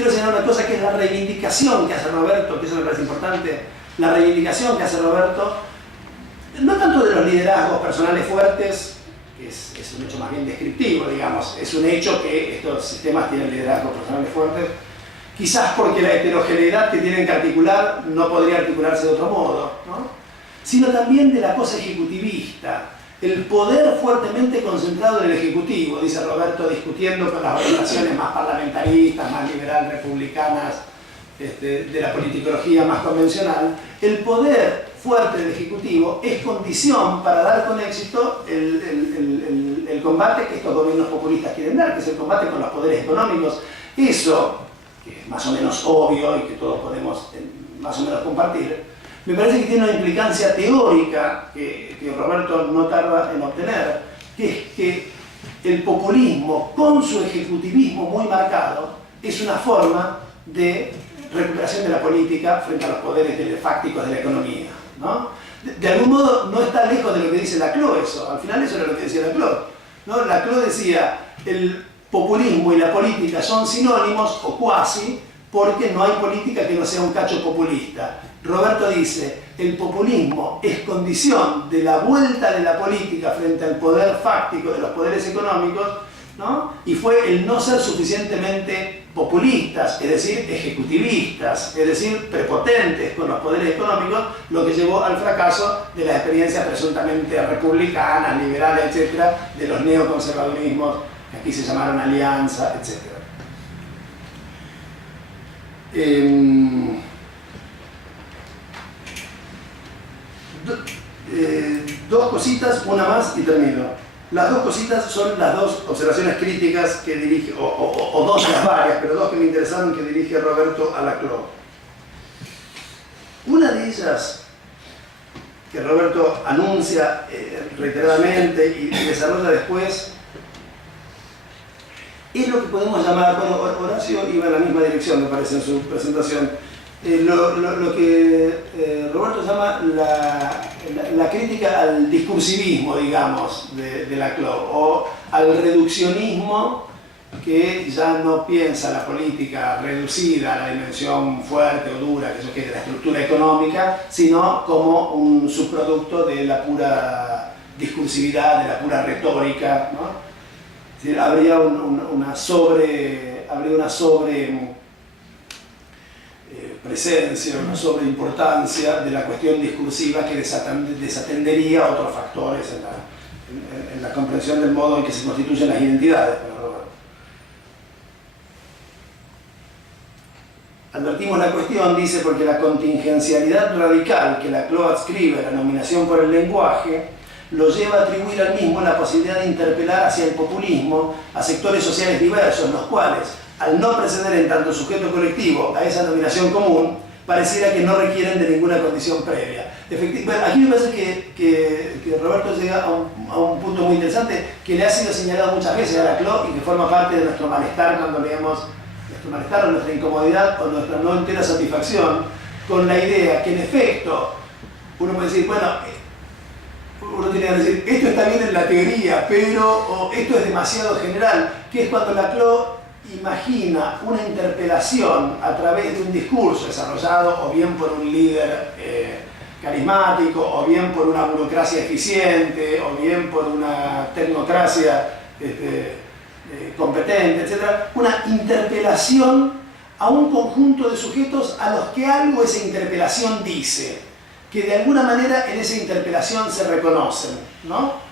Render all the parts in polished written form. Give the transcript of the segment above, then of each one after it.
quiero señalar una cosa, que es la reivindicación que hace Roberto, que eso me parece importante, la reivindicación que hace Roberto, no tanto de los liderazgos personales fuertes, que es un hecho más bien descriptivo, digamos, es un hecho que estos sistemas tienen liderazgos personales fuertes, quizás porque la heterogeneidad que tienen que articular no podría articularse de otro modo, ¿no? Sino también de la cosa ejecutivista, el poder fuertemente concentrado en el Ejecutivo, dice Roberto, discutiendo con las orientaciones más parlamentaristas, más liberal, republicanas, de la politicología más convencional. El poder fuerte del Ejecutivo es condición para dar con éxito el combate que estos gobiernos populistas quieren dar, que es el combate con los poderes económicos. Eso, que es más o menos obvio y que todos podemos más o menos compartir, me parece que tiene una implicancia teórica que Roberto no tarda en obtener, que es que el populismo, con su ejecutivismo muy marcado, es una forma de recuperación de la política frente a los poderes telefácticos de la economía, ¿no? De algún modo no está lejos de lo que dice Laclau eso, al final eso era lo que decía Laclau, ¿no? Laclau decía, el populismo y la política son sinónimos o cuasi, porque no hay política que no sea un cacho populista. Roberto dice, el populismo es condición de la vuelta de la política frente al poder fáctico de los poderes económicos, ¿no? Y fue el no ser suficientemente populistas, es decir, ejecutivistas, es decir, prepotentes con los poderes económicos, lo que llevó al fracaso de las experiencias presuntamente republicanas, liberales, etcétera, de los neoconservadurismos, que aquí se llamaron alianza, etcétera. Dos cositas, una más y termino. Las dos cositas son las dos observaciones críticas que dirige, o dos de las varias, pero dos que me interesaron que dirige Roberto a Laclau. Una de ellas, que Roberto anuncia reiteradamente y desarrolla después, es lo que podemos llamar, bueno, Horacio iba en la misma dirección, me parece, en su presentación, lo que Roberto llama la crítica al discursivismo, digamos, de Laclau, o al reduccionismo que ya no piensa la política reducida a la dimensión fuerte o dura, que eso quiere, la estructura económica, sino como un subproducto de la pura discursividad, de la pura retórica, ¿no? Es decir, habría una sobre presencia, una sobreimportancia de la cuestión discursiva que desatendería otros factores en la comprensión del modo en que se constituyen las identidades. Advertimos la cuestión, dice, porque la contingencialidad radical que Laclau adscribe a la nominación por el lenguaje lo lleva a atribuir al mismo la posibilidad de interpelar hacia el populismo a sectores sociales diversos, los cuales, al no preceder en tanto sujeto colectivo a esa nominación común, pareciera que no requieren de ninguna condición previa. Bueno, aquí me parece que Roberto llega a un punto muy interesante que le ha sido señalado muchas veces a Laclau y que forma parte de nuestro malestar cuando leemos, nuestro malestar o nuestra incomodidad o nuestra no entera satisfacción con la idea que en efecto uno puede decir, bueno, uno tiene que decir, esto está bien en la teoría, pero esto es demasiado general, que es cuando Laclau imagina una interpelación a través de un discurso desarrollado o bien por un líder carismático, o bien por una burocracia eficiente, o bien por una tecnocracia competente, etc. Una interpelación a un conjunto de sujetos a los que algo esa interpelación dice, que de alguna manera en esa interpelación se reconocen, ¿no?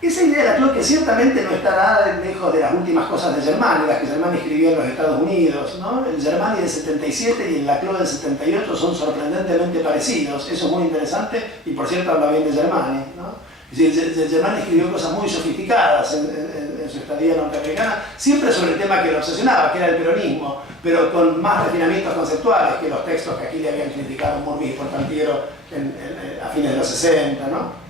Esa idea de Laclau, que ciertamente no está nada lejos de las últimas cosas de Germani, las que Germani escribió en los Estados Unidos, ¿no? El Germani del 77 y el Laclau del 78 son sorprendentemente parecidos, eso es muy interesante, y por cierto habla bien de Germani, ¿no? Germani escribió cosas muy sofisticadas en su estadía norteamericana, siempre sobre el tema que lo obsesionaba, que era el peronismo, pero con más refinamientos conceptuales que los textos que aquí le habían criticado Murvis y Portantiero a fines de los 60, ¿no?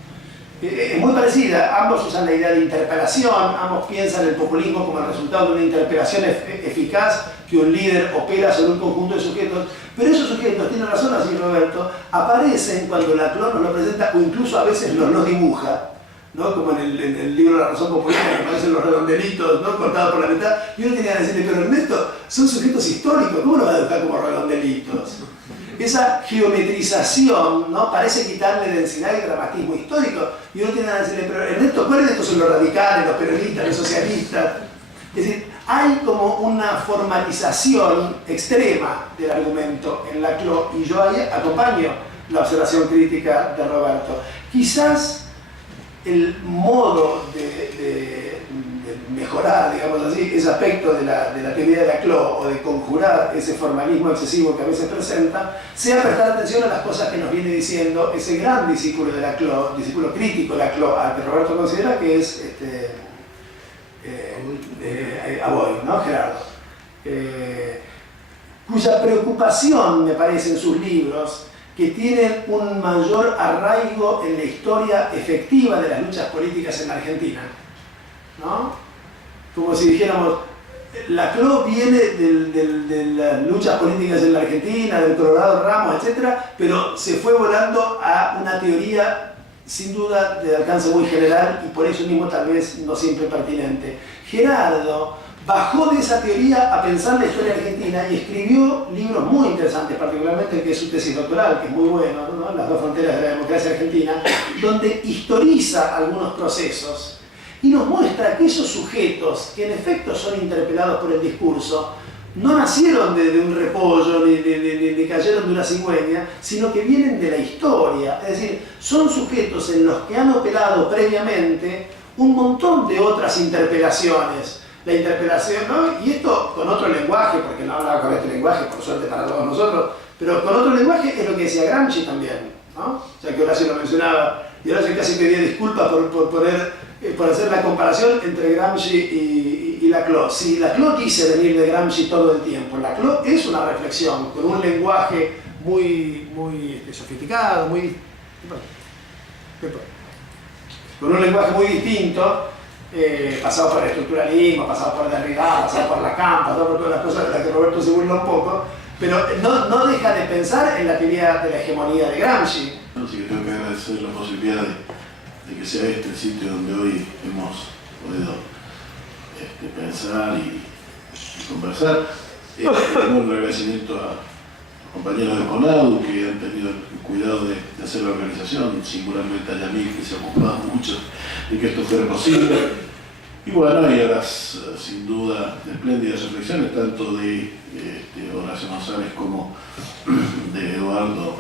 Es muy parecida, ambos usan la idea de interpelación, ambos piensan el populismo como el resultado de una interpelación eficaz que un líder opera sobre un conjunto de sujetos, pero esos sujetos, tiene razón así Roberto, aparecen cuando Laclau nos lo presenta o incluso a veces nos los dibuja, ¿no? Como en el libro La razón popular, que aparecen los redondelitos, ¿no? Cortados por la mitad, y uno tenía que decirle, pero Ernesto, son sujetos históricos, ¿cómo lo va a educar como redondelitos? Esa geometrización, ¿no? Parece quitarle densidad y dramatismo histórico, y uno tiene que decirle, pero Ernesto, ¿cuáles de estos son los radicales, los peronistas, los socialistas? Es decir, hay como una formalización extrema del argumento en Laclau, y yo ahí acompaño la observación crítica de Roberto. Quizás el modo de mejorar, digamos así, ese aspecto de la teoría de Laclau, o de conjurar ese formalismo excesivo que a veces presenta, sea prestar atención a las cosas que nos viene diciendo ese gran discípulo de Laclau, discípulo crítico de Laclau, al que Roberto considera que es Aboy, ¿no? Gerardo, cuya preocupación, me parece, en sus libros, que tienen un mayor arraigo en la historia efectiva de las luchas políticas en la Argentina, ¿no? Como si dijéramos, Laclau viene de las luchas políticas en la Argentina, del Colorado Ramos, etc., pero se fue volando a una teoría sin duda de alcance muy general y por eso mismo tal vez no siempre pertinente. Gerardo bajó de esa teoría a pensar la historia argentina y escribió libros muy interesantes, particularmente el que es su tesis doctoral, que es muy bueno, ¿no? Las dos fronteras de la democracia argentina, donde historiza algunos procesos y nos muestra que esos sujetos, que en efecto son interpelados por el discurso, no nacieron de un repollo ni cayeron de una cigüeña, sino que vienen de la historia. Es decir, son sujetos en los que han operado previamente un montón de otras interpelaciones. La interpelación, ¿no? Y esto con otro lenguaje, porque no hablaba con este lenguaje, por suerte para todos nosotros, pero con otro lenguaje es lo que decía Gramsci también, ¿no? O sea que Horacio lo mencionaba, y Horacio casi pedía disculpas por hacer la comparación entre Gramsci y Laclau. Si Laclau quise venir de Gramsci todo el tiempo, Laclau es una reflexión con un lenguaje muy sofisticado, con un lenguaje muy distinto, pasado por el estructuralismo, pasado por Derrida, pasado por Lacan, pasado por todas las cosas de las que Roberto se burla un poco, pero no deja de pensar en la teoría de la hegemonía de Gramsci. Así que tengo que agradecer la posibilidad de que sea este el sitio donde hoy hemos podido pensar y conversar. Un agradecimiento a los compañeros de CONADU que han tenido el cuidado de hacer la organización, singularmente a Yamil, que se ha ocupado mucho de que esto fuera posible. Y bueno, y a las, sin duda, espléndidas reflexiones, tanto de Horacio González como de Eduardo,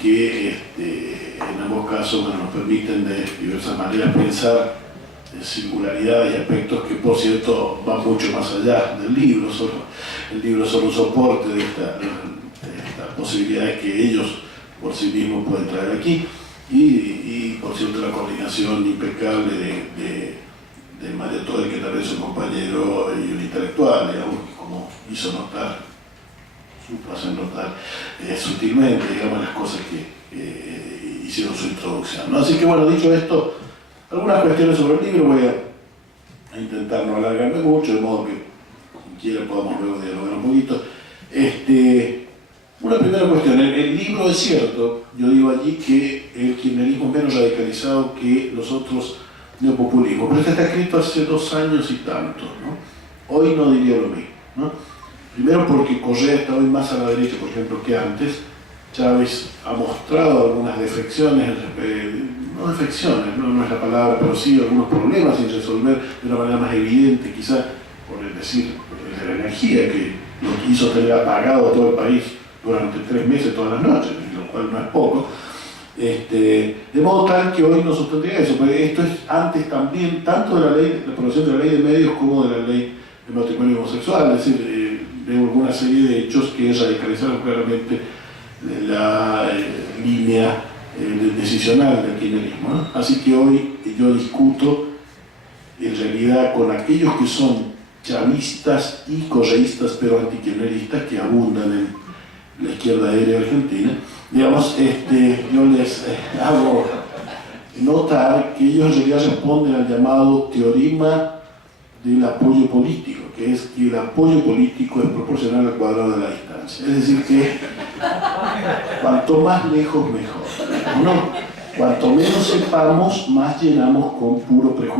que en ambos casos nos permiten de diversas maneras pensar singularidades y aspectos que, por cierto, van mucho más allá del libro. El libro es solo un soporte de estas posibilidades que ellos por sí mismos pueden traer aquí. Y por cierto, la coordinación impecable de María Todd, que tal vez es un compañero y un intelectual, digamos, como hizo notar, supo hacer notar sutilmente, digamos, las cosas que hicieron su introducción, ¿no? Así que bueno, dicho esto, algunas cuestiones sobre el libro, voy a intentar no alargarme mucho, de modo que quien quiera podamos luego dialogar un poquito. Una primera cuestión, el libro es cierto, yo digo allí que el kirchnerismo es menos radicalizado que los otros neopopulismos, pero este está escrito hace 2 años y tanto, ¿no? Hoy no diría lo mismo, ¿no? Primero porque Correa está hoy más a la derecha, por ejemplo, que antes. Chávez ha mostrado algunas defecciones, no defecciones, no es la palabra, pero sí algunos problemas sin resolver de una manera más evidente, quizá por decir, de la energía que lo hizo tener apagado todo el país durante 3 meses, todas las noches, lo cual no es poco. De modo tal que hoy no sostendría eso, pero esto es antes también, tanto de la aprobación de la ley de medios como de la ley de matrimonio homosexual, es decir, de alguna serie de hechos que radicalizaron claramente la línea decisional del kirchnerismo, ¿no? Así que hoy yo discuto en realidad con aquellos que son chavistas y correístas, pero antikirchneristas, que abundan en la izquierda aérea argentina. Digamos, yo les hago notar que ellos en realidad responden al llamado teorema del apoyo político, que es que el apoyo político es proporcional al cuadrado de la distancia. Es decir, que cuanto más lejos, mejor. Cuanto menos sepamos, más llenamos con puro prejuicio.